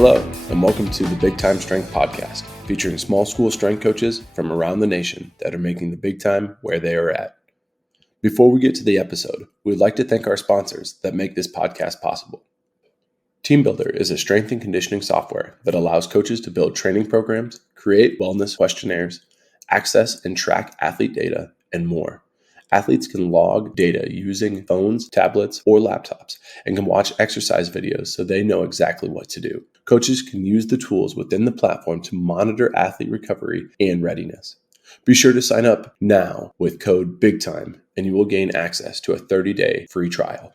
Hello, and welcome to the BigTime Strength Podcast, featuring small school strength coaches from around the nation that are making the big time where they are at. Before we get to the episode, we'd like to thank our sponsors that make this podcast possible. TeamBuildr is a strength and conditioning software that allows coaches to build training programs, create wellness questionnaires, access and track athlete data, and more. Athletes can log data using phones, tablets, or laptops and can watch exercise videos so they know exactly what to do. Coaches can use the tools within the platform to monitor athlete recovery and readiness. Be sure to sign up now with code BigTime and you will gain access to a 30-day free trial.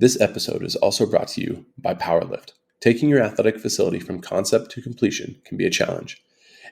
This episode is also brought to you by Powerlift. Taking your athletic facility from concept to completion can be a challenge.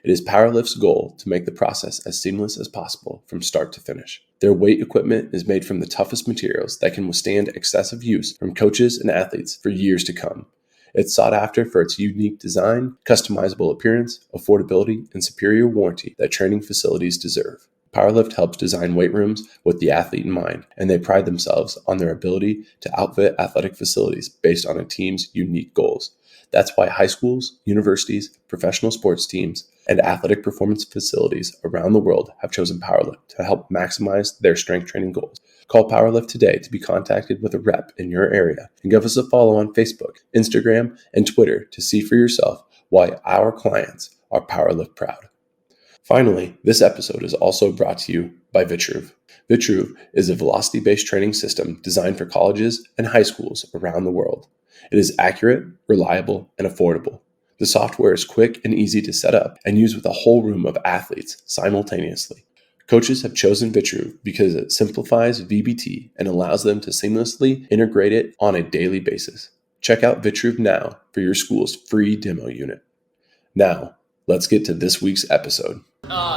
It is Powerlift's goal to make the process as seamless as possible from start to finish. Their weight equipment is made from the toughest materials that can withstand excessive use from coaches and athletes for years to come. It's sought after for its unique design, customizable appearance, affordability, and superior warranty that training facilities deserve. Powerlift helps design weight rooms with the athlete in mind, and they pride themselves on their ability to outfit athletic facilities based on a team's unique goals. That's why high schools, universities, professional sports teams, and athletic performance facilities around the world have chosen Powerlift to help maximize their strength training goals. Call Powerlift today to be contacted with a rep in your area and give us a follow on Facebook, Instagram, and Twitter to see for yourself why our clients are Powerlift proud. Finally, this episode is also brought to you by Vitruve. Vitruve is a velocity-based training system designed for colleges and high schools around the world. It is accurate, reliable, and affordable. The software is quick and easy to set up and use with a whole room of athletes simultaneously. Coaches have chosen Vitruve because it simplifies VBT and allows them to seamlessly integrate it on a daily basis. Check out Vitruve now for your school's free demo unit. Now, let's get to this week's episode.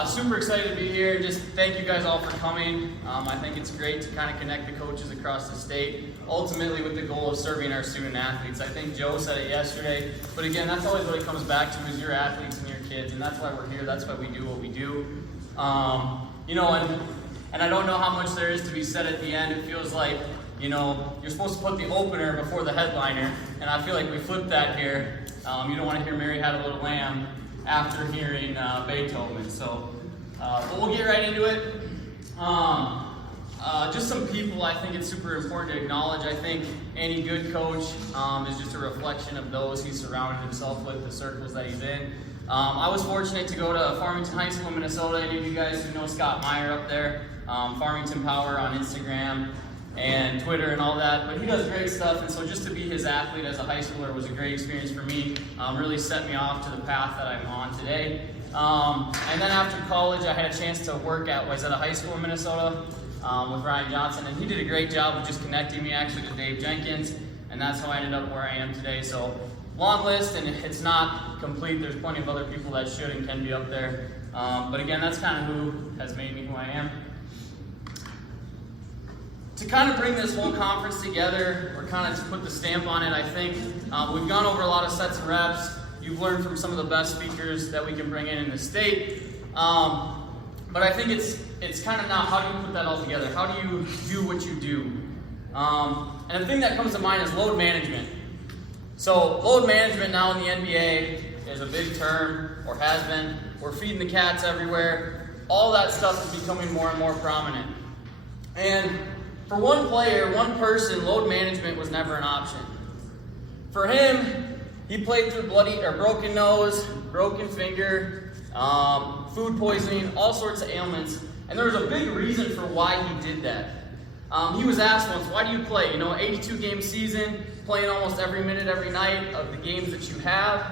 Super excited to be here. Just thank you guys all for coming. I think it's great to kind of connect the coaches across the state, ultimately with the goal of serving our student athletes. I think Joe said it yesterday, but again, that's always what it comes back to is your athletes and your kids, and that's why we're here. That's why we do what we do. And I don't know how much there is to be said at the end. It feels like, you're supposed to put the opener before the headliner, and I feel like we flipped that here. You don't want to hear Mary Had a Little Lamb after hearing Beethoven. But we'll get right into it. Just some people I think it's super important to acknowledge. I think any good coach is just a reflection of those he's surrounded himself with, the circles that he's in. I was fortunate to go to Farmington High School in Minnesota. Any of you guys who know Scott Meyer up there, Farmington Power on Instagram and Twitter and all that, but he does great stuff, and so just to be his athlete as a high schooler was a great experience for me. Really set me off to the path that I'm on today. And then after college, I had a chance to work at a high school in Minnesota with Ryan Johnson, and he did a great job of just connecting me actually to Dave Jenkins, and that's how I ended up where I am today. So long list, and it's not complete. There's plenty of other people that should and can be up there. But again, that's kind of who has made me who I am. To kind of bring this whole conference together, or kind of to put the stamp on it, I think we've gone over a lot of sets of reps. You've learned from some of the best speakers that we can bring in the state. But I think it's kind of now, how do you put that all together? How do you do what you do? And the thing that comes to mind is load management. So load management now in the NBA is a big term, or has been. We're feeding the cats everywhere. All that stuff is becoming more and more prominent. And for one player, one person, load management was never an option. For him, he played through broken nose, broken finger, food poisoning, all sorts of ailments. And there was a big reason for why he did that. He was asked once, why do you play? 82-game season, playing almost every minute, every night of the games that you have.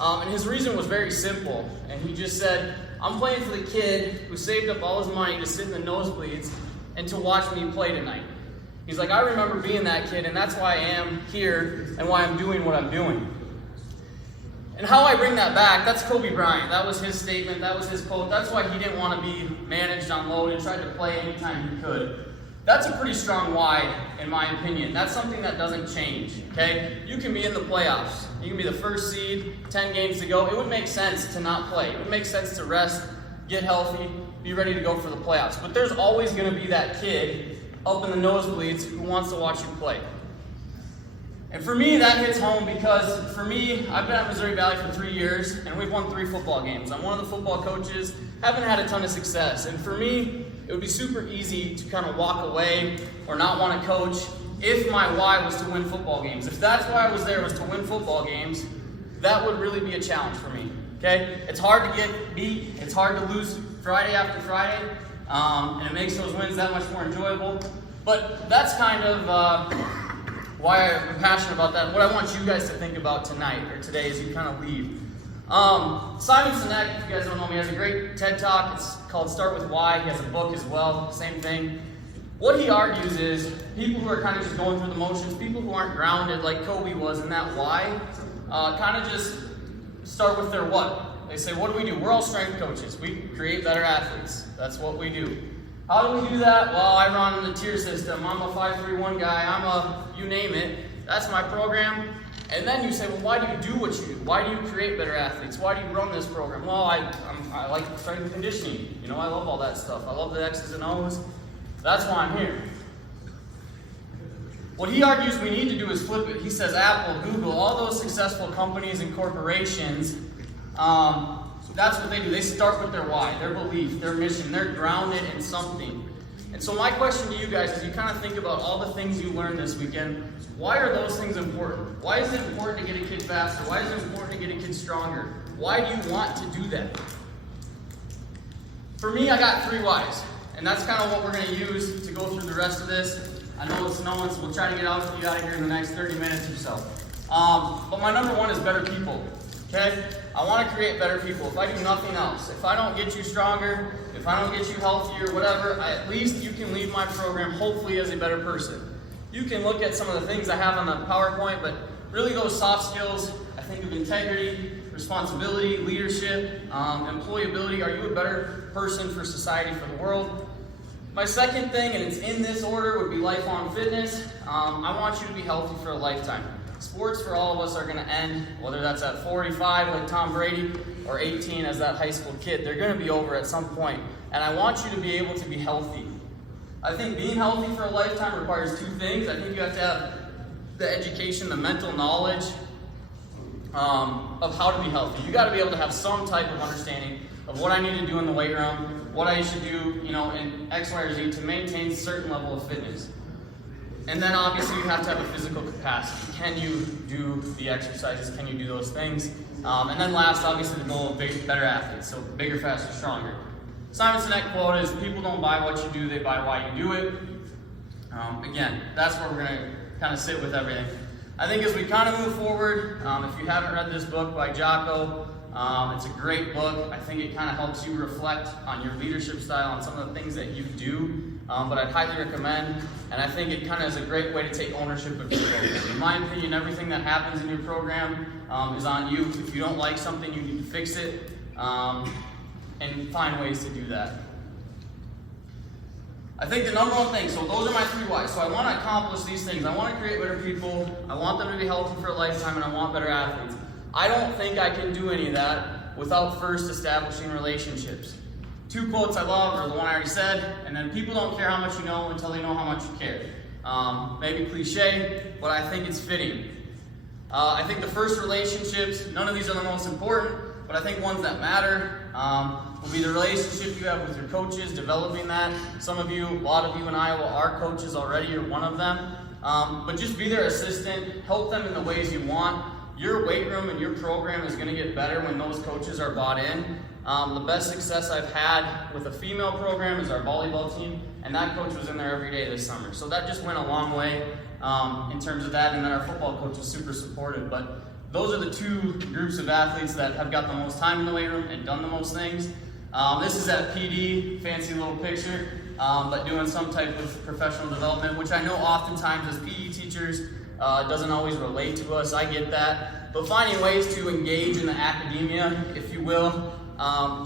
And his reason was very simple. And he just said, I'm playing for the kid who saved up all his money to sit in the nosebleeds and to watch me play tonight. He's like, I remember being that kid, and that's why I am here and why I'm doing what I'm doing. And how I bring that back, that's Kobe Bryant. That was his statement, that was his quote. That's why he didn't want to be managed on load and tried to play anytime he could. That's a pretty strong why, in my opinion. That's something that doesn't change, okay? You can be in the playoffs. You can be the first seed, 10 games to go. It would make sense to not play. It would make sense to rest, get healthy, be ready to go for the playoffs. But there's always going to be that kid up in the nosebleeds who wants to watch you play. And for me, that hits home because for me, I've been at Missouri Valley for 3 years, and we've won 3 football games. I'm one of the football coaches, haven't had a ton of success. And for me, it would be super easy to kind of walk away or not want to coach if my why was to win football games. If that's why I was there was to win football games, that would really be a challenge for me, okay? It's hard to get beat. It's hard to lose Friday after Friday, and it makes those wins that much more enjoyable. But that's kind of why I'm passionate about that. What I want you guys to think about tonight or today as you kind of leave. Simon Sinek, if you guys don't know me, has a great TED Talk. It's called Start With Why. He has a book as well, same thing. What he argues is people who are kind of just going through the motions, people who aren't grounded like Kobe was in that why, kind of just start with their what. They say, what do? We're all strength coaches. We create better athletes. That's what we do. How do we do that? Well, I run the tier system. I'm a 5-3-1 guy. I'm a you name it. That's my program. And then you say, well, why do you do what you do? Why do you create better athletes? Why do you run this program? Well, I like strength and conditioning. You know, I love all that stuff. I love the X's and O's. That's why I'm here. What he argues we need to do is flip it. He says Apple, Google, all those successful companies and corporations, that's what they do. They start with their why, their belief, their mission. They're grounded in something. And so my question to you guys, as you kind of think about all the things you learned this weekend, why are those things important? Why is it important to get a kid faster? Why is it important to get a kid stronger? Why do you want to do that? For me, I got 3 whys. And that's kind of what we're going to use to go through the rest of this. I know it's snowing, so we'll try to get you out of here in the next 30 minutes or so. But my number 1 is better people. Okay? I want to create better people. If I do nothing else, if I don't get you stronger, if I don't get you healthier, whatever, at least you can leave my program hopefully as a better person. You can look at some of the things I have on the PowerPoint, but really those soft skills, I think of integrity, responsibility, leadership, employability. Are you a better person for society, for the world? My second thing, and it's in this order, would be lifelong fitness. I want you to be healthy for a lifetime. Sports for all of us are going to end, whether that's at 45 like Tom Brady or 18 as that high school kid. They're going to be over at some point. And I want you to be able to be healthy. I think being healthy for a lifetime requires 2 things. I think you have to have the education, the mental knowledge of how to be healthy. You got to be able to have some type of understanding of what I need to do in the weight room, what I should do, in X, Y, or Z to maintain a certain level of fitness. And then obviously you have to have a physical capacity. Can you do the exercises? Can you do those things? And then last, obviously, the goal of better athletes. So bigger, faster, stronger. Simon Sinek quote is, people don't buy what you do, they buy why you do it. Again, that's where we're going to kind of sit with everything. I think as we kind of move forward, if you haven't read this book by Jocko, it's a great book. I think it kind of helps you reflect on your leadership style and some of the things that you do. But I'd highly recommend, and I think it kind of is a great way to take ownership of your program. In my opinion, everything that happens in your program is on you. If you don't like something, you need to fix it and find ways to do that. I think the number 1 thing, so those are my 3 whys. So I want to accomplish these things. I want to create better people. I want them to be healthy for a lifetime, and I want better athletes. I don't think I can do any of that without first establishing relationships. 2 quotes I love are the one I already said, and then people don't care how much you know until they know how much you care. Maybe cliche, but I think it's fitting. I think the first relationships, none of these are the most important, but I think ones that matter will be the relationship you have with your coaches, developing that. Some of you, a lot of you in Iowa are coaches already, or one of them. But just be their assistant, help them in the ways you want. Your weight room and your program is going to get better when those coaches are bought in. The best success I've had with a female program is our volleyball team, and that coach was in there every day this summer. So that just went a long way in terms of that, and then our football coach was super supportive. But those are the 2 groups of athletes that have got the most time in the weight room and done the most things. This is at PD, fancy little picture, but doing some type of professional development, which I know oftentimes as PE teachers doesn't always relate to us. I get that. But finding ways to engage in the academia, if you will,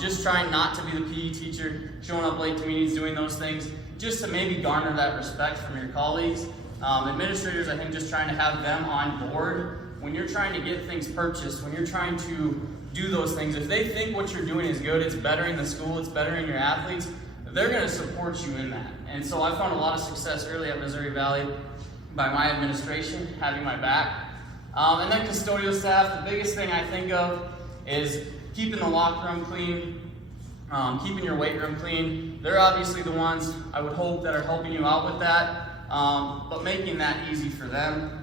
just trying not to be the PE teacher, showing up late to meetings, doing those things, just to maybe garner that respect from your colleagues. Administrators, I think, just trying to have them on board when you're trying to get things purchased, when you're trying to do those things. If they think what you're doing is good, it's bettering the school, it's bettering your athletes, they're going to support you in that. And so I found a lot of success early at Missouri Valley by my administration having my back. And then custodial staff, the biggest thing I think of is keeping the locker room clean, keeping your weight room clean. They're obviously the ones I would hope that are helping you out with that, but making that easy for them.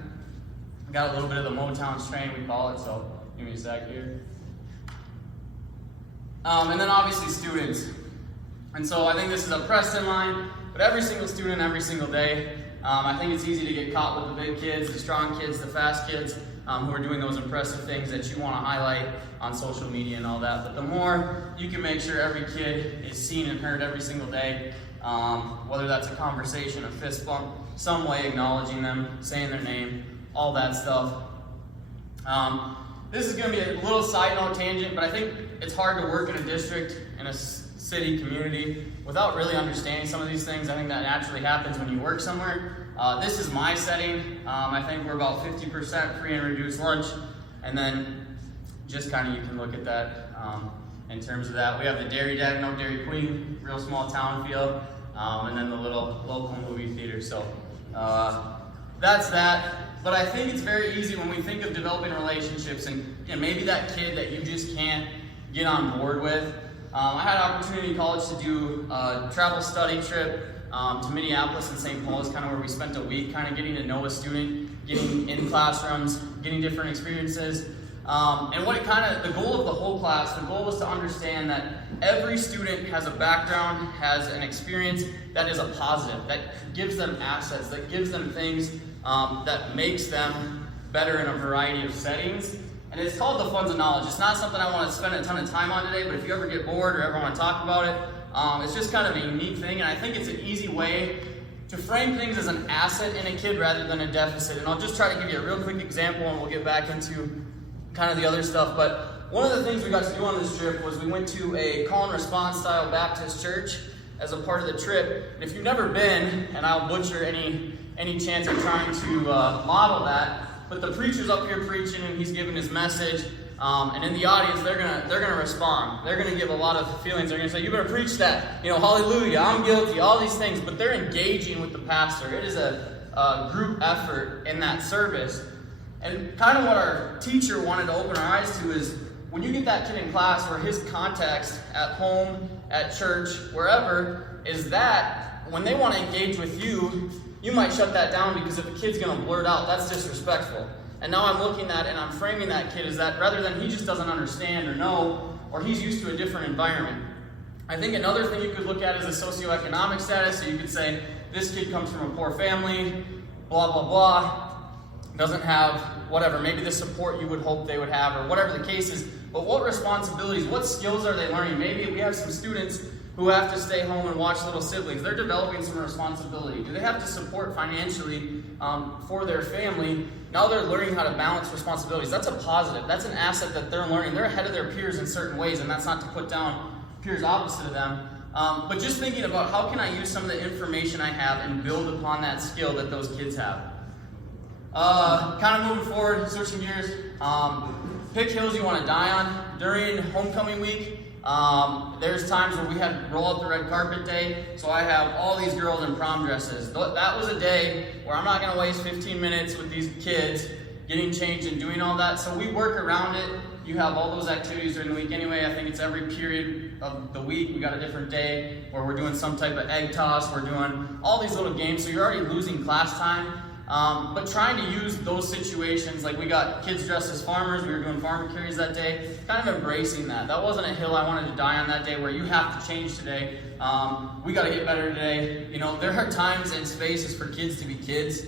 Got a little bit of the Motown strain, we call it, so give me a sec here. And then obviously students. And so I think this is a Preston line, but every single student, every single day. I think it's easy to get caught with the big kids, the strong kids, the fast kids, who are doing those impressive things that you want to highlight on social media and all that. But the more you can make sure every kid is seen and heard every single day, whether that's a conversation, a fist bump, some way acknowledging them, saying their name, all that stuff. This is going to be a little side note tangent, but I think it's hard to work in a district, in a city, community, without really understanding some of these things. I think that naturally happens when you work somewhere. This is my setting. I think we're about 50% free and reduced lunch, and then just kind of you can look at that in terms of that. We have the Dairy Dad, no Dairy Queen, real small town feel, and then the little local movie theater. So that's that. But I think it's very easy when we think of developing relationships and maybe that kid that you just can't get on board with. I had an opportunity in college to do a travel study trip to Minneapolis and St. Paul, is kind of where we spent a week kind of getting to know a student, getting in classrooms, getting different experiences. And what the goal of the whole class, the goal was to understand that every student has a background, has an experience that is a positive, that gives them assets, that gives them things that makes them better in a variety of settings. And it's called the Funds of Knowledge. It's not something I want to spend a ton of time on today, but if you ever get bored or ever want to talk about it, it's just kind of a unique thing, and I think it's an easy way to frame things as an asset in a kid rather than a deficit. And I'll just try to give you a real quick example, and we'll get back into kind of the other stuff. But one of the things we got to do on this trip was we went to a call and response style Baptist church as a part of the trip. And if you've never been, and I'll butcher any chance of trying to model that, but the preacher's up here preaching and he's giving his message, and in the audience they're gonna respond. They're gonna give a lot of feelings. They're gonna say, "You better preach that, hallelujah, I'm guilty," all these things. But they're engaging with the pastor. It is a group effort in that service. And kind of what our teacher wanted to open our eyes to is when you get that kid in class where his context at home, at church, wherever, is that when they want to engage with you, you might shut that down because if a kid's going to blurt out, that's disrespectful. And now I'm looking at and I'm framing that kid as that rather than he just doesn't understand or know, or he's used to a different environment. I think another thing you could look at is a socioeconomic status. So you could say, this kid comes from a poor family, blah, blah, blah, doesn't have whatever, maybe the support you would hope they would have, or whatever the case is. But what responsibilities, what skills are they learning? Maybe we have some students who have to stay home and watch little siblings. They're developing some responsibility. Do they have to support financially for their family? Now they're learning how to balance responsibilities. That's a positive. That's an asset that they're learning. They're ahead of their peers in certain ways, and that's not to put down peers opposite of them. But just thinking about how can I use some of the information I have and build upon that skill that those kids have. Kind of moving forward, switching gears. Pick hills you want to die on. During homecoming week, there's times where we had roll out the red carpet day, so I have all these girls in prom dresses. That was a day where I'm not going to waste 15 minutes with these kids getting changed and doing all that, so we work around it. You have all those activities during the week anyway. I think it's every period of the week. We got a different day where we're doing some type of egg toss. We're doing all these little games, so you're already losing class time. But trying to use those situations, like we got kids dressed as farmers, we were doing farmer carries that day, kind of embracing that. That wasn't a hill I wanted to die on that day where you have to change today. We got to get better today. There are times and spaces for kids to be kids.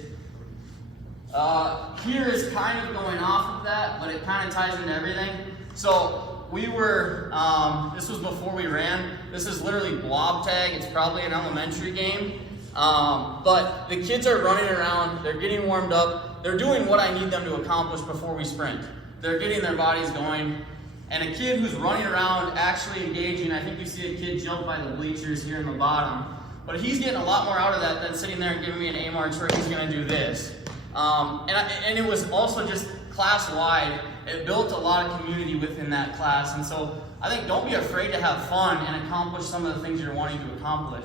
Here is kind of going off of that, but it kind of ties into everything. So we were, this was before we ran. This is literally blob tag. It's probably an elementary game. But the kids are running around, they're getting warmed up, they're doing what I need them to accomplish before we sprint. They're getting their bodies going, and a kid who's running around actually engaging, I think you see a kid jump by the bleachers here in the bottom, but he's getting a lot more out of that than sitting there and giving me an A march where he's going to do this. And it was also just class-wide. It built a lot of community within that class, and so I think don't be afraid to have fun and accomplish some of the things you're wanting to accomplish.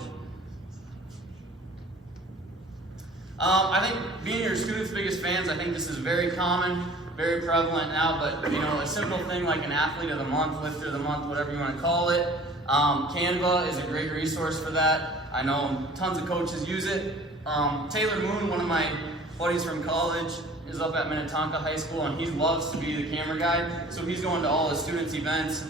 I think being your students' biggest fans, I think this is very common, very prevalent now, but a simple thing like an athlete of the month, lifter of the month, whatever you want to call it. Canva is a great resource for that. I know tons of coaches use it. Taylor Moon, one of my buddies from college, is up at Minnetonka High School, and he loves to be the camera guy. So he's going to all the students' events,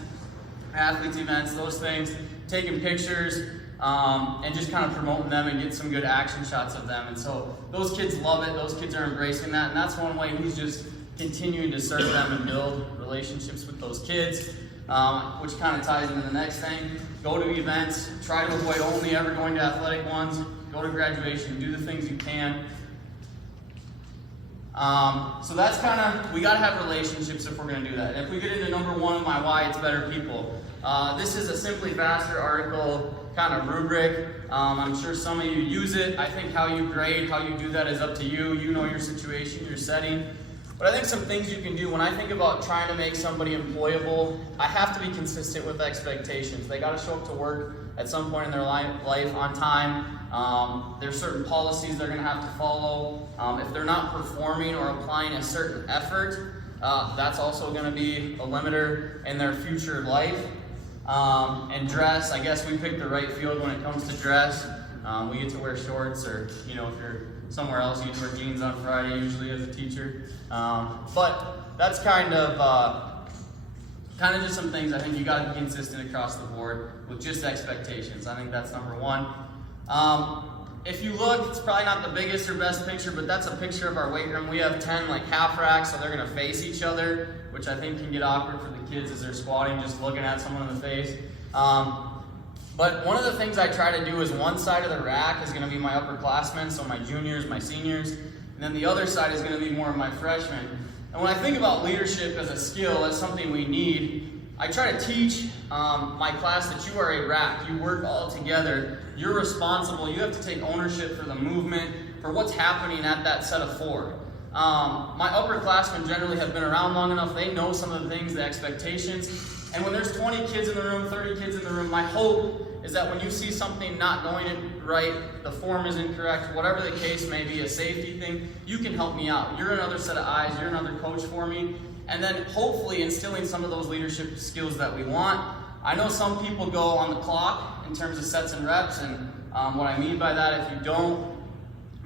athletes' events, those things, taking pictures, and just kind of promoting them and get some good action shots of them. And so those kids love it. Those kids are embracing that, and that's one way he's just continuing to serve them and build relationships with those kids, which kind of ties into the next thing. Go to events. Try to avoid only ever going to athletic ones. Go to graduation. Do the things you can. So that's kind of, we got to have relationships if we're going to do that. And if we get into number one of my why, it's better people. This is a Simply Faster article kind of rubric. I'm sure some of you use it. I think how you grade, how you do that is up to you. You know your situation, your setting. But I think some things you can do, when I think about trying to make somebody employable, I have to be consistent with expectations. They got to show up to work at some point in their life on time. There's certain policies they're going to have to follow. If they're not performing or applying a certain effort, that's also going to be a limiter in their future life. And dress, I guess we picked the right field when it comes to dress. We get to wear shorts, or if you're somewhere else, you get to wear jeans on Friday usually as a teacher. But that's kind of just some things I think you got to be consistent across the board with just expectations. I think that's number one. If you look, it's probably not the biggest or best picture, but that's a picture of our weight room. We have 10 half racks, so they're going to face each other, which I think can get awkward for the kids as they're squatting, just looking at someone in the face. But one of the things I try to do is one side of the rack is going to be my upperclassmen, so my juniors, my seniors, and then the other side is going to be more of my freshmen. And when I think about leadership as a skill, as something we need, I try to teach my class that you are a rack. You work all together. You're responsible. You have to take ownership for the movement, for what's happening at that set of four. My upperclassmen generally have been around long enough. They know some of the things, the expectations. And when there's 20 kids in the room, 30 kids in the room, my hope is that when you see something not going right, the form is incorrect, whatever the case may be, a safety thing, you can help me out. You're another set of eyes. You're another coach for me. And then hopefully instilling some of those leadership skills that we want. I know some people go on the clock in terms of sets and reps, and what I mean by that, if you don't,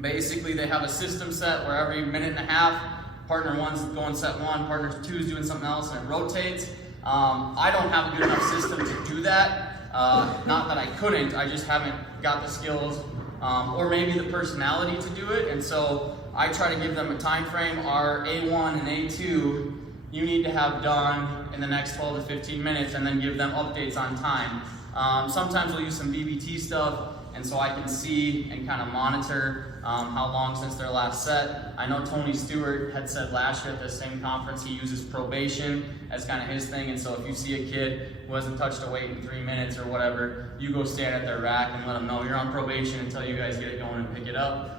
basically they have a system set where every minute and a half, partner one's going set one, partner two's doing something else, and it rotates. I don't have a good enough system to do that. Not that I couldn't, I just haven't got the skills or maybe the personality to do it. And so I try to give them a time frame. Our A1 and A2, you need to have done in the next 12 to 15 minutes, and then give them updates on time. Sometimes we'll use some BBT stuff, and so I can see and kind of monitor how long since their last set. I know Tony Stewart had said last year at the same conference he uses probation as kind of his thing, and so if you see a kid who hasn't touched a weight in 3 minutes or whatever, you go stand at their rack and let them know you're on probation until you guys get it going and pick it up.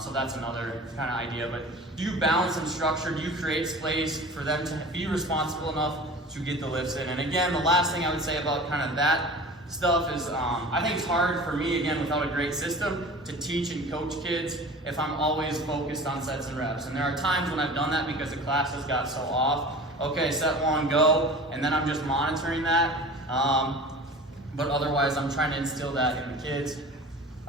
So that's another kind of idea. But do you balance and structure? Do you create space for them to be responsible enough to get the lifts in? And again, the last thing I would say about kind of that stuff is I think it's hard for me, again, without a great system, to teach and coach kids if I'm always focused on sets and reps. And there are times when I've done that because the class has got so off. Okay, set one, go, and then I'm just monitoring that. But otherwise, I'm trying to instill that in the kids.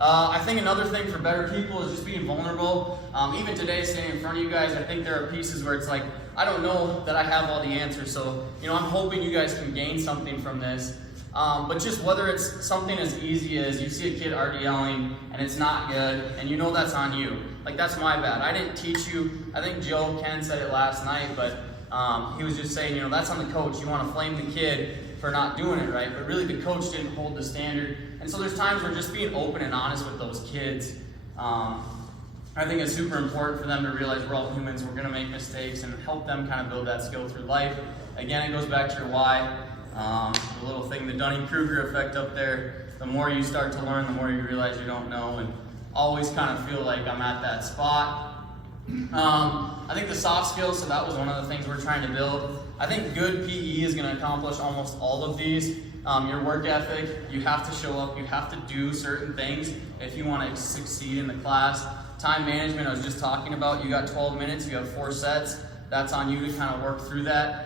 I think another thing for better people is just being vulnerable. Even today, standing in front of you guys, I think there are pieces where it's like, I don't know that I have all the answers, so I'm hoping you guys can gain something from this. But just whether it's something as easy as you see a kid already yelling and it's not good, and that's on you. Like, that's my bad. I didn't teach you. I think Ken said it last night, but he was just saying, that's on the coach. You want to flame the kid for not doing it right, but really the coach didn't hold the standard. And so there's times where just being open and honest with those kids, I think it's super important for them to realize we're all humans, we're going to make mistakes, and help them kind of build that skill through life. Again, it goes back to your why. The little thing, the Dunning-Kruger effect up there, the more you start to learn, the more you realize you don't know, and always kind of feel like I'm at that spot. I think the soft skills, so that was one of the things we're trying to build. I think good PE is going to accomplish almost all of these. Your work ethic, you have to show up, you have to do certain things if you want to succeed in the class. time management I was just talking about. You got 12 minutes, you have 4 sets. That's on you to kind of work through that.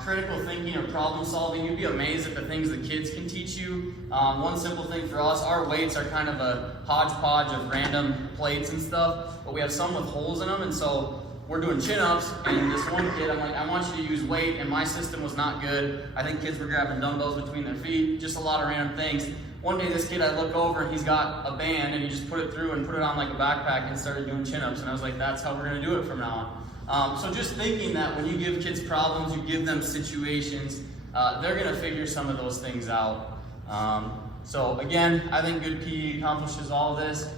Critical thinking or problem solving, you'd be amazed at the things the kids can teach you. One simple thing for us, our weights are kind of a hodgepodge of random plates and stuff, but we have some with holes in them, and so we're doing chin-ups, and this one kid, I'm like, I want you to use weight, and my system was not good. I think kids were grabbing dumbbells between their feet, just a lot of random things. One day this kid, I look over and he's got a band and he just put it through and put it on like a backpack and started doing chin-ups, and I was like, that's how we're gonna do it from now on. So just thinking that when you give kids problems, you give them situations, they're gonna figure some of those things out. So again, I think good PE accomplishes all of this.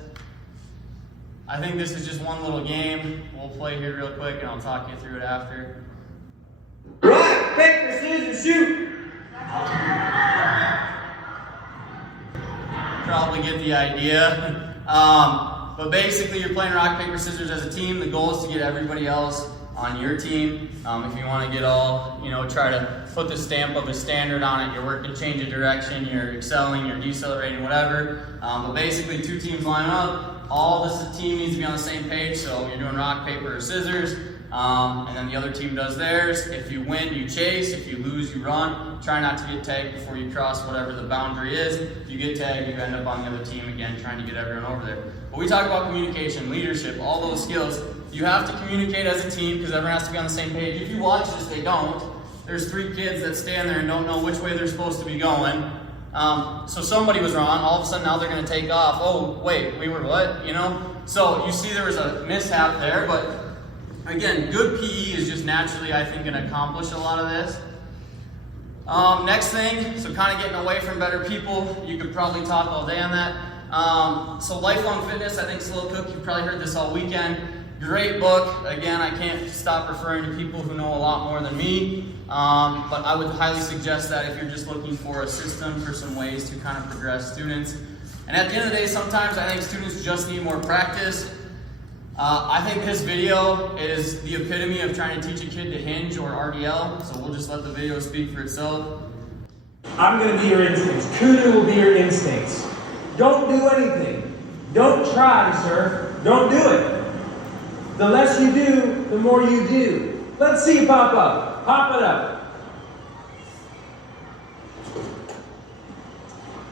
I think this is just one little game. We'll play here real quick and I'll talk you through it after. Rock, paper, scissors, shoot! Probably get the idea. But basically you're playing rock, paper, scissors as a team. The goal is to get everybody else on your team. If you want to get all, try to put the stamp of a standard on it, you're working to change a direction, you're excelling, you're decelerating, whatever. But basically 2 teams line up. All this team needs to be on the same page, so you're doing rock, paper, or scissors, and then the other team does theirs. If you win, you chase. If you lose, you run. Try not to get tagged before you cross whatever the boundary is. If you get tagged, you end up on the other team again, trying to get everyone over there. But we talk about communication, leadership, all those skills. You have to communicate as a team because everyone has to be on the same page. If you watch this, they don't. There's 3 kids that stand there and don't know which way they're supposed to be going. So somebody was wrong. All of a sudden now they're going to take off. Oh, wait, we were what? So you see there was a mishap there, but again, good PE is just naturally, I think, going to accomplish a lot of this. Next thing, so kind of getting away from better people. You could probably talk all day on that. So lifelong fitness, I think Slow Cook, you've probably heard this all weekend. Great book. Again, I can't stop referring to people who know a lot more than me. But I would highly suggest that if you're just looking for a system, for some ways to kind of progress students. And at the end of the day, sometimes I think students just need more practice. I think this video is the epitome of trying to teach a kid to hinge or RDL, so we'll just let the video speak for itself. I'm going to be your instincts. Kudu will be your instincts. Don't do anything. Don't try, sir. Don't do it. The less you do, the more you do. Let's see it pop up. Pop it up.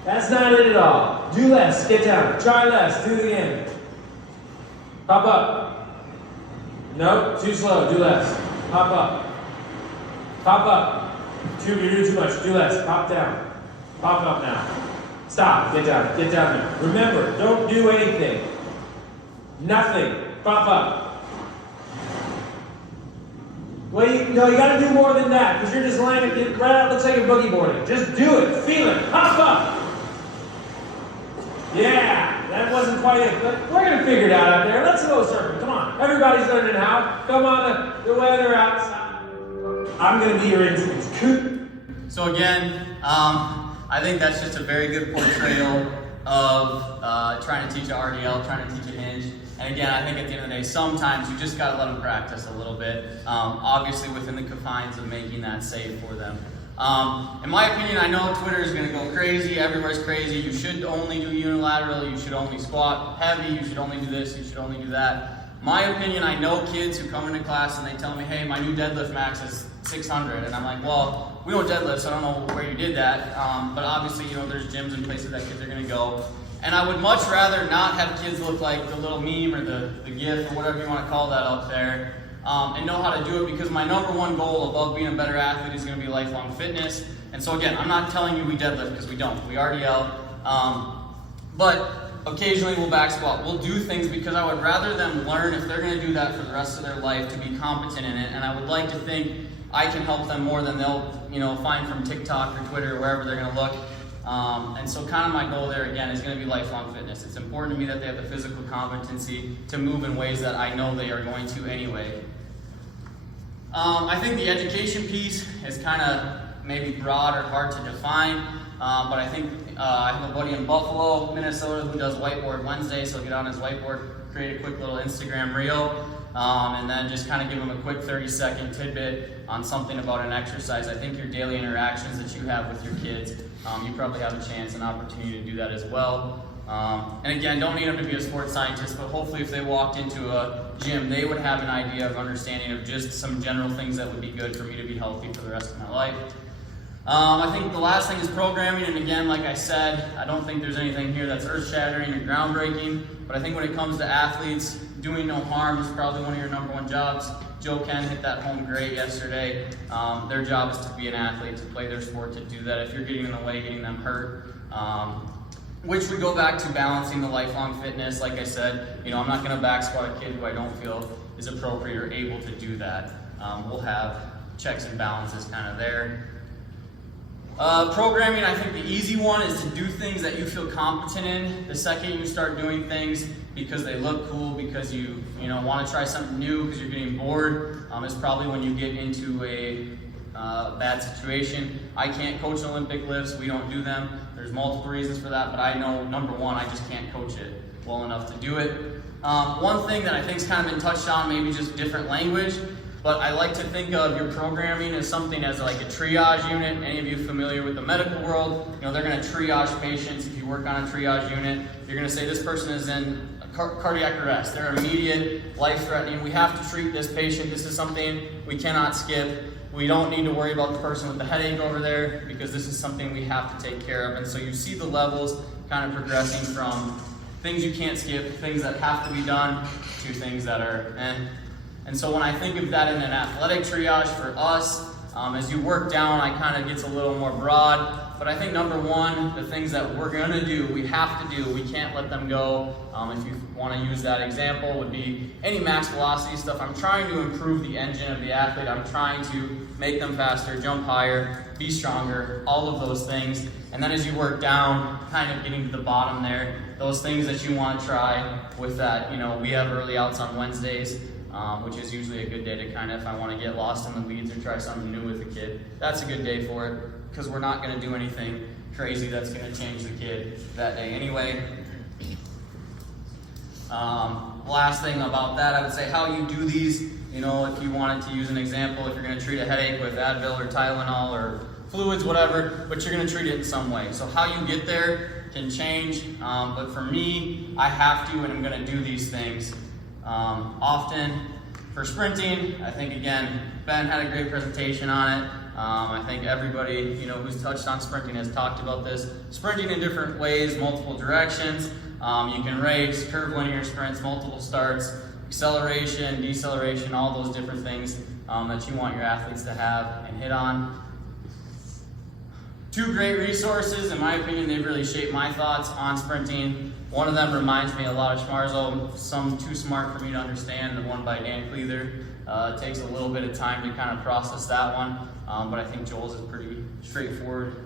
That's not it at all. Do less. Get down. Try less. Do it again. Pop up. Nope. Too slow. Do less. Pop up. Pop up. You're doing too much. Do less. Pop down. Pop up now. Stop. Get down. Get down there. Remember, don't do anything. Nothing. Pop up. Well, you got to do more than that because you're just lying right out. Looks like you're boogie boarding. Just do it. Feel it. Pop up. Yeah, that wasn't quite it, but we're going to figure it out there. Let's go surfing. Come on. Everybody's learning how. Come on, the weather outside. I'm going to be your instincts. So again, I think that's just a very good portrayal of trying to teach a RDL, trying to teach a hinge. And again, I think at the end of the day, sometimes you just got to let them practice a little bit, obviously within the confines of making that safe for them. In my opinion, I know Twitter is going to go crazy. Everywhere's crazy. You should only do unilateral. You should only squat heavy. You should only do this. You should only do that. My opinion, I know kids who come into class and they tell me, hey, my new deadlift max is 600. And I'm like, well, we don't deadlift, so I don't know where you did that. But obviously, there's gyms and places that kids are going to go. And I would much rather not have kids look like the little meme or the GIF or whatever you want to call that up there, and know how to do it, because my number one goal above being a better athlete is going to be lifelong fitness. And so again, I'm not telling you we deadlift because we don't. We RDL. But occasionally we'll back squat. We'll do things because I would rather them learn, if they're going to do that for the rest of their life, to be competent in it. And I would like to think I can help them more than they'll find from TikTok or Twitter or wherever they're going to look. And so kind of my goal there, again, is going to be lifelong fitness. It's important to me that they have the physical competency to move in ways that I know they are going to anyway. I think the education piece is kind of maybe broad or hard to define, but I think I have a buddy in Buffalo, Minnesota, who does Whiteboard Wednesday, so get on his whiteboard, create a quick little Instagram reel, and then just kind of give them a quick 30-second tidbit on something about an exercise. I think your daily interactions that you have with your kids, you probably have a chance and opportunity to do that as well. And again, don't need them to be a sports scientist, but hopefully if they walked into a gym, they would have an idea of understanding of just some general things that would be good for me to be healthy for the rest of my life. I think the last thing is programming, and again, like I said, I don't think there's anything here that's earth-shattering or groundbreaking, but I think when it comes to athletes, doing no harm is probably one of your number one jobs. Joe Ken hit that home great yesterday. Their job is to be an athlete, to play their sport, to do that. If you're getting in the way, getting them hurt, which we go back to balancing the lifelong fitness. Like I said, I'm not going to back squat a kid who I don't feel is appropriate or able to do that. We'll have checks and balances kind of there. Programming, I think the easy one is to do things that you feel competent in. The second you start doing things because they look cool, because you want to try something new, because you're getting bored, is probably when you get into a bad situation. I can't coach Olympic lifts. We don't do them. There's multiple reasons for that, but I know, number one, I just can't coach it well enough to do it. One thing that I think's kind of been touched on, maybe just different language, but I like to think of your programming as something as like a triage unit. Any of you familiar with the medical world, they're going to triage patients. If you work on a triage unit, you're going to say this person is in cardiac arrest. They're immediate, life-threatening. We have to treat this patient. This is something we cannot skip. We don't need to worry about the person with the headache over there because this is something we have to take care of. And so you see the levels kind of progressing from things you can't skip, things that have to be done, to things that are And so when I think of that in an athletic triage for us, as you work down, I kind of gets a little more broad. But I think number one, the things that we're going to do, we have to do, we can't let them go. If you want to use that example, would be any max velocity stuff. I'm trying to improve the engine of the athlete. I'm trying to make them faster, jump higher, be stronger, all of those things. And then as you work down, kind of getting to the bottom there, those things that you want to try with that. We have early outs on Wednesdays, which is usually a good day to kind of, if I want to get lost in the weeds or try something new with the kid, that's a good day for it, because we're not going to do anything crazy that's going to change the kid that day anyway. Last thing about that, I would say how you do these, if you wanted to use an example, if you're going to treat a headache with Advil or Tylenol or fluids, whatever, but you're going to treat it in some way. So how you get there can change, but for me, I have to, and I'm going to do these things. Often for sprinting, I think again, Ben had a great presentation on it. I think everybody, who's touched on sprinting has talked about this. Sprinting in different ways, multiple directions. You can race, curve linear sprints, multiple starts, acceleration, deceleration, all those different things that you want your athletes to have and hit on. Two great resources, in my opinion, they've really shaped my thoughts on sprinting. One of them reminds me a lot of Schmarzo, some too smart for me to understand, the one by Dan Cleather. It takes a little bit of time to kind of process that one, but I think Joel's is pretty straightforward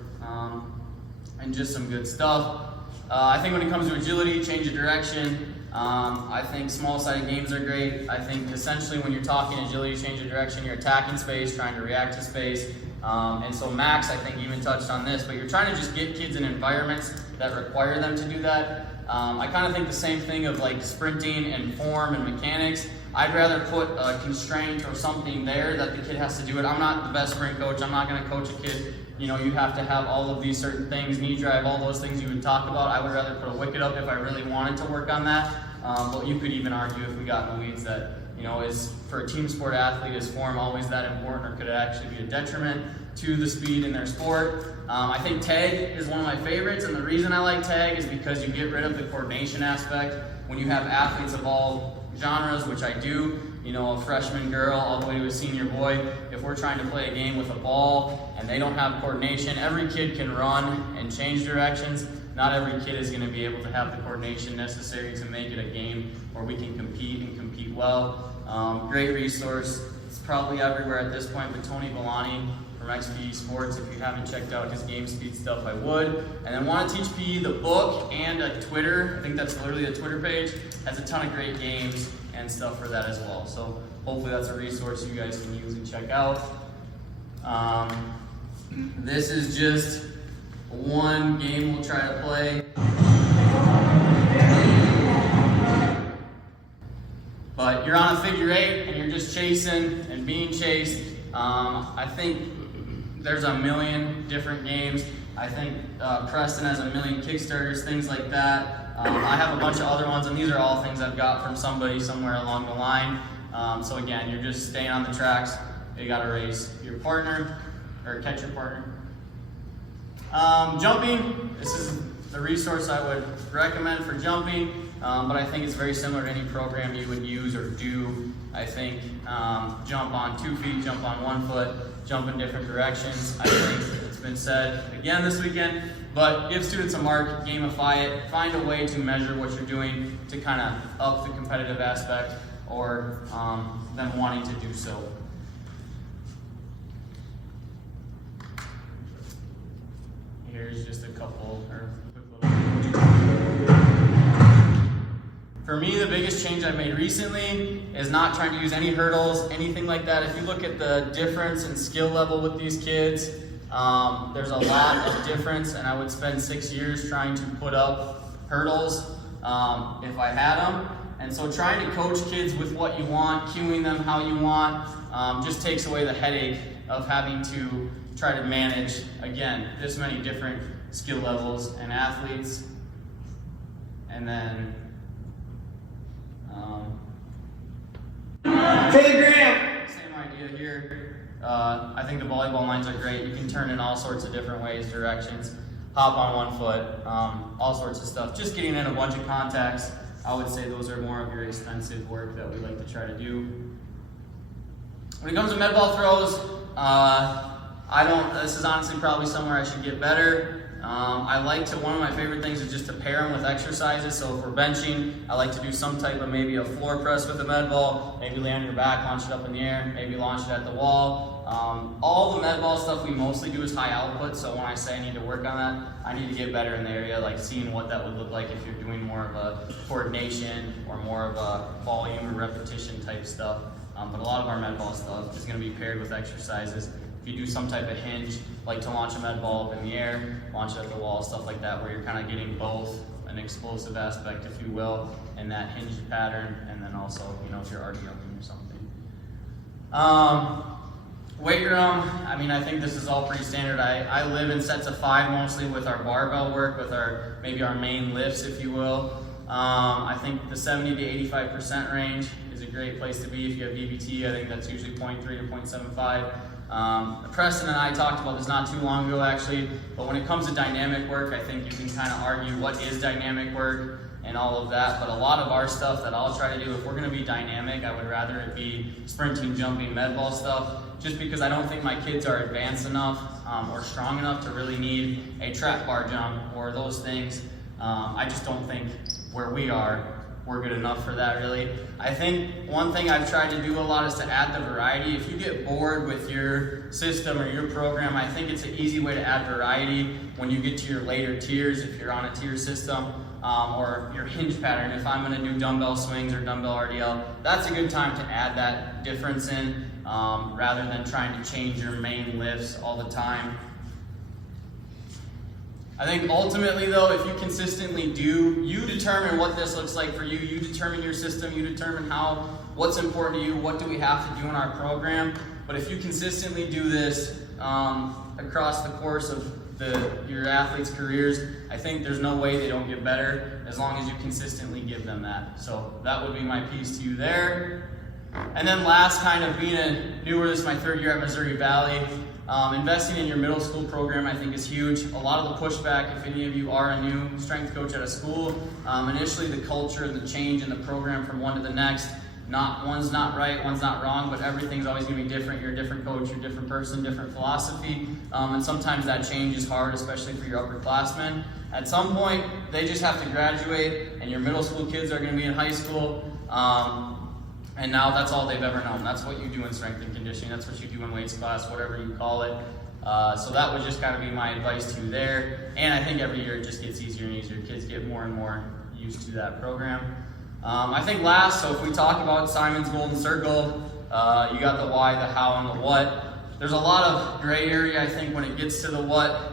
and just some good stuff. I think when it comes to agility, change of direction, I think small-sided games are great. I think essentially when you're talking agility, change of direction, you're attacking space, trying to react to space. And so Max, I think, even touched on this, but you're trying to just get kids in environments that require them to do that. I kind of think the same thing of like sprinting and form and mechanics. I'd rather put a constraint or something there that the kid has to do it. I'm not the best sprint coach. I'm not going to coach a kid. You have to have all of these certain things, knee drive, all those things you would talk about. I would rather put a wicket up if I really wanted to work on that. But you could even argue if we got in the weeds that, is for a team sport athlete, is form always that important, or could it actually be a detriment to the speed in their sport? I think tag is one of my favorites, and the reason I like tag is because you get rid of the coordination aspect. When you have athletes of all genres, which I do, a freshman girl all the way to a senior boy, if we're trying to play a game with a ball and they don't have coordination, every kid can run and change directions. Not every kid is going to be able to have the coordination necessary to make it a game where we can compete and compete well. Great resource. It's probably everywhere at this point, but Tony Villani from XP Sports, if you haven't checked out his game speed stuff, I would. And then Want to Teach PE, the book, and a Twitter, I think that's literally a Twitter page, has a ton of great games and stuff for that as well. So hopefully that's a resource you guys can use and check out. This is just one game we'll try to play. But you're on a figure eight and you're just chasing and being chased. I think there's a million different games. I think Preston has a million Kickstarters, things like that. I have a bunch of other ones, and these are all things I've got from somebody somewhere along the line. So again, you're just staying on the tracks. You got to race your partner, or catch your partner. Jumping, this is the resource I would recommend for jumping, but I think it's very similar to any program you would use or do. I think jump on 2 feet, jump on 1 foot, jump in different directions. I think it's been said again this weekend, but give students a mark, gamify it, find a way to measure what you're doing to kind of up the competitive aspect or them wanting to do so. Here's just a couple, or quick little. For me, the biggest change I've made recently is not trying to use any hurdles, anything like that. If you look at the difference in skill level with these kids, there's a lot of difference, and I would spend 6 years trying to put up hurdles if I had them. And so trying to coach kids with what you want, cueing them how you want, just takes away the headache of having to try to manage, again, this many different skill levels and athletes. And then, same idea here. I think the volleyball lines are great. You can turn in all sorts of different ways, directions, hop on 1 foot, all sorts of stuff. Just getting in a bunch of contacts, I would say those are more of your expensive work that we like to try to do. When it comes to med ball throws, this is honestly probably somewhere I should get better. One of my favorite things is just to pair them with exercises. So if we're benching, I like to do some type of maybe a floor press with a med ball, maybe lay on your back, launch it up in the air, maybe launch it at the wall. All the med ball stuff we mostly do is high output, so when I say I need to work on that, I need to get better in the area, like seeing what that would look like if you're doing more of a coordination or more of a volume or repetition type stuff. But a lot of our med ball stuff is going to be paired with exercises. If you do some type of hinge, like to launch a med ball up in the air, launch it at the wall, stuff like that, where you're kind of getting both an explosive aspect, if you will, and that hinge pattern, and then also, if you're already jumping or something. Weight room, I think this is all pretty standard. I live in sets of 5 mostly with our barbell work, with maybe our main lifts, if you will. I think the 70 to 85% range is a great place to be. If you have VBT, I think that's usually 0.3 to 0.75. Preston and I talked about this not too long ago actually, but when it comes to dynamic work, I think you can kind of argue what is dynamic work and all of that, but a lot of our stuff that I'll try to do, if we're going to be dynamic, I would rather it be sprinting, jumping, med ball stuff, just because I don't think my kids are advanced enough or strong enough to really need a trap bar jump or those things. I just don't think where we're good enough for that really. I think one thing I've tried to do a lot is to add the variety. If you get bored with your system or your program, I think it's an easy way to add variety when you get to your later tiers, if you're on a tier system, or your hinge pattern. If I'm going to do dumbbell swings or dumbbell RDL, that's a good time to add that difference in, rather than trying to change your main lifts all the time. I think ultimately though, if you consistently you determine what this looks like for you, you determine your system, you determine what's important to you, what do we have to do in our program. But if you consistently do this across the course of your athletes' careers, I think there's no way they don't get better as long as you consistently give them that. So that would be my piece to you there. And then last, kind of being this is my 3rd year at Missouri Valley. Investing in your middle school program I think is huge. A lot of the pushback, if any of you are a new strength coach at a school, initially the culture and the change in the program from one to the next, one's not right, one's not wrong, but everything's always going to be different. You're a different coach, you're a different person, different philosophy, and sometimes that change is hard, especially for your upperclassmen. At some point, they just have to graduate, and your middle school kids are going to be in high school, and now that's all they've ever known. That's what you do in strength and conditioning. That's what you do in weights class, whatever you call it. So that would just kind of be my advice to you there. And I think every year it just gets easier and easier. Kids get more and more used to that program. I think last, so if we talk about Simon's Golden Circle, you got the why, the how, and the what. There's a lot of gray area, I think, when it gets to the what.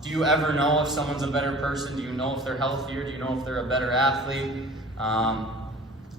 Do you ever know if someone's a better person? Do you know if they're healthier? Do you know if they're a better athlete?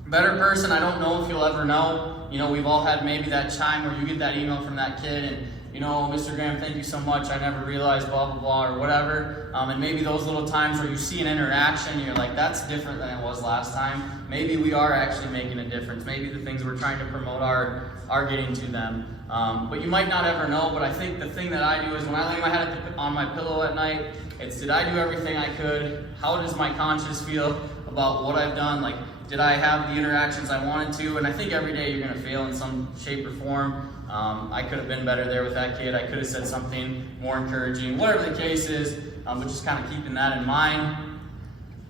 Better person, I don't know if you'll ever know. We've all had maybe that time where you get that email from that kid and you know, Mr. Graham, thank you so much, I never realized blah, blah, blah, or whatever. And maybe those little times where you see an interaction, you're like, that's different than it was last time. Maybe we are actually making a difference. Maybe the things we're trying to promote are getting to them. But you might not ever know, but I think the thing that I do is when I lay my head on my pillow at night, it's did I do everything I could? How does my conscience feel about what I've done? Like, did I have the interactions I wanted to? And I think every day you're gonna fail in some shape or form. I could have been better there with that kid. I could have said something more encouraging, whatever the case is, but just kind of keeping that in mind.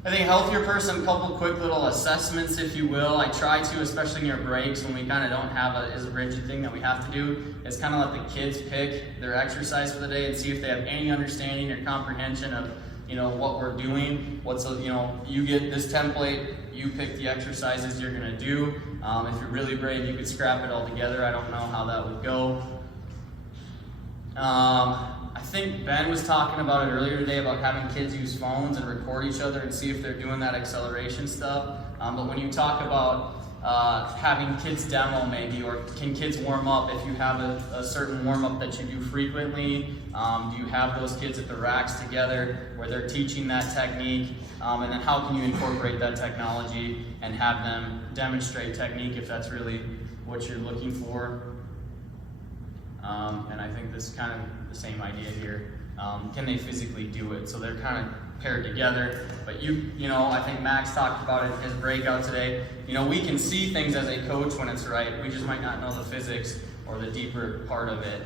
I think a healthier person, a couple quick little assessments, if you will. I try to, especially near breaks when we kind of don't have a rigid thing that we have to do, is kind of let the kids pick their exercise for the day and see if they have any understanding or comprehension of, you know, what we're doing. You know, you get this template, you pick the exercises you're gonna do. If you're really brave, you could scrap it all together. I don't know how that would go. I think Ben was talking about it earlier today about having kids use phones and record each other and see if they're doing that acceleration stuff. But when you talk about having kids demo maybe, or can kids warm up, if you have a certain warm up that you do frequently, do you have those kids at the racks together where they're teaching that technique, and then how can you incorporate that technology and have them demonstrate technique if that's really what you're looking for. And I think this is kind of the same idea here. Can they physically do it? So they're kind of paired together. But you know, I think Max talked about it in his breakout today. You know, we can see things as a coach when it's right. We just might not know the physics or the deeper part of it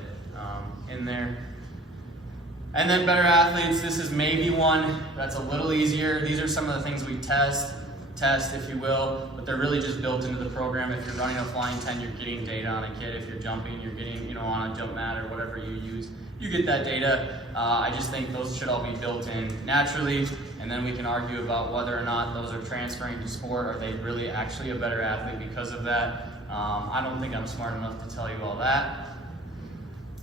in there. And then better athletes, this is maybe one that's a little easier. These are some of the things we test, if you will, but they're really just built into the program. If you're running a flying 10, you're getting data on a kid. If you're jumping, you're getting, you know, on a jump mat or whatever you use, you get that data. I just think those should all be built in naturally, and then we can argue about whether or not those are transferring to sport. Are they really actually a better athlete because of that? I don't think I'm smart enough to tell you all that.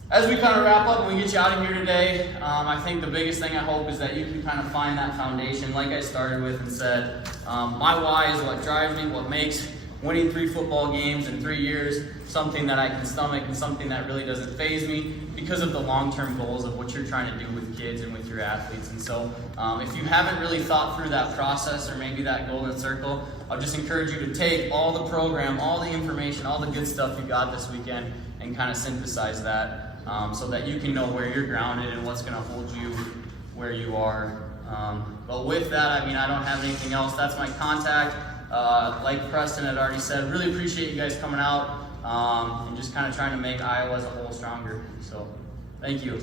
As we kind of wrap up and we get you out of here today, I think the biggest thing I hope is that you can kind of find that foundation, like I started with and said, my why is what drives me, what makes winning 3 football games in 3 years something that I can stomach and something that really doesn't faze me because of the long-term goals of what you're trying to do with kids and with your athletes. And so if you haven't really thought through that process or maybe that golden circle, I'll just encourage you to take all the program, all the information, all the good stuff you got this weekend and kind of synthesize that. So that you can know where you're grounded and what's going to hold you where you are. But with that, I mean, I don't have anything else. That's my contact. Like Preston had already said, really appreciate you guys coming out and just kind of trying to make Iowa as a whole stronger. So, thank you.